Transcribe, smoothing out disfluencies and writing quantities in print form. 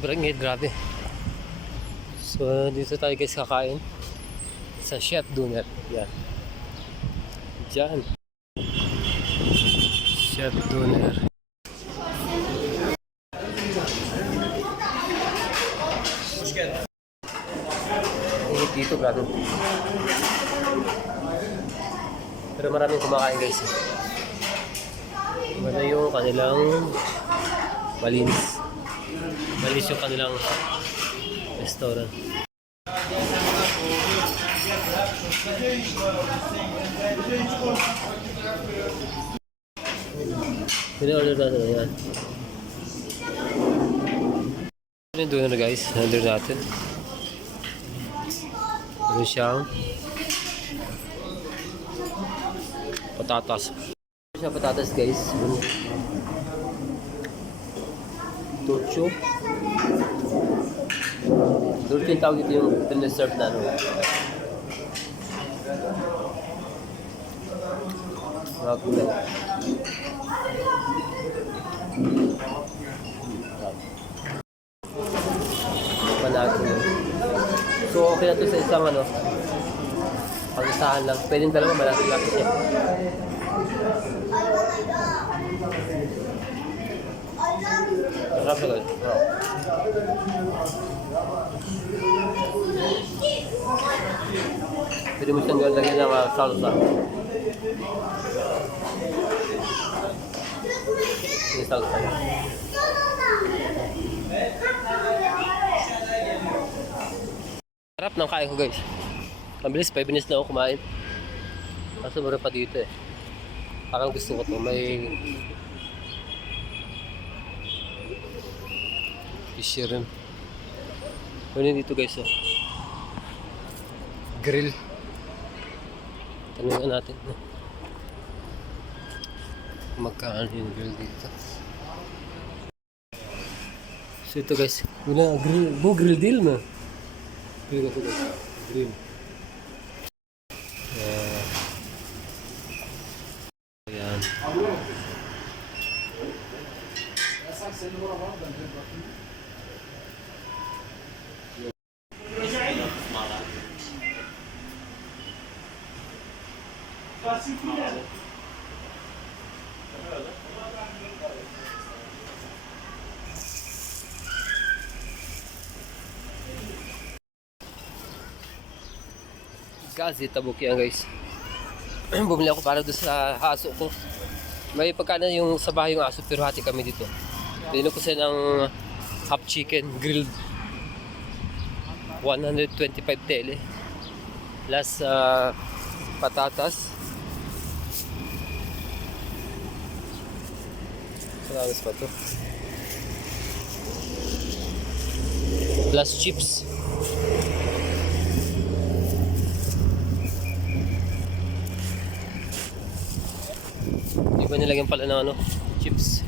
Sobrang init, grabe. So, dito tayo guys kakain. Sa Chef Doner. Yan. Diyan. Chef Doner. Init dito, grabe. Pero maraming kumakain guys. Maganda yung kanilang malinis. Malinis yung kanilang restaurant. Pina-order natin yan. Ano yung doon na guys? Order natin. Meron siyang patatas. Meron siyang patatas guys. Torcho. Torcho yung tawag dito yung pinaserve na ano. Mga gulay. Malaki. So okay na to sa isang ano. Pag-isahan lang. Pwede yung dalawa malaki-laki siya. Sarap na guys. Pwede mo siyang lagyan ng salsa. Yung salsa. Sarap ng kain ko guys. Mabilis, 5 minutes na ako kumain. Kaso mura pa dito eh. Parang gusto ko to. May fish rin. Kunin dito guys oh. Grill. Tanungan natin. Magkaan yung grill dito. So ito guys. Wala grill. Grill deal na. Grill ito guys. Grill. Ayan. Gazi tabuk yan guys. Bumili ako para doon sa aso ko. May pagkana yung sa bahay yung aso pero hati kami dito. Dino ko siya ng half chicken grilled 125 TL plus patatas. Salamat pa to. Plus chips. Di ba nilagyan pala ng ano? Chips.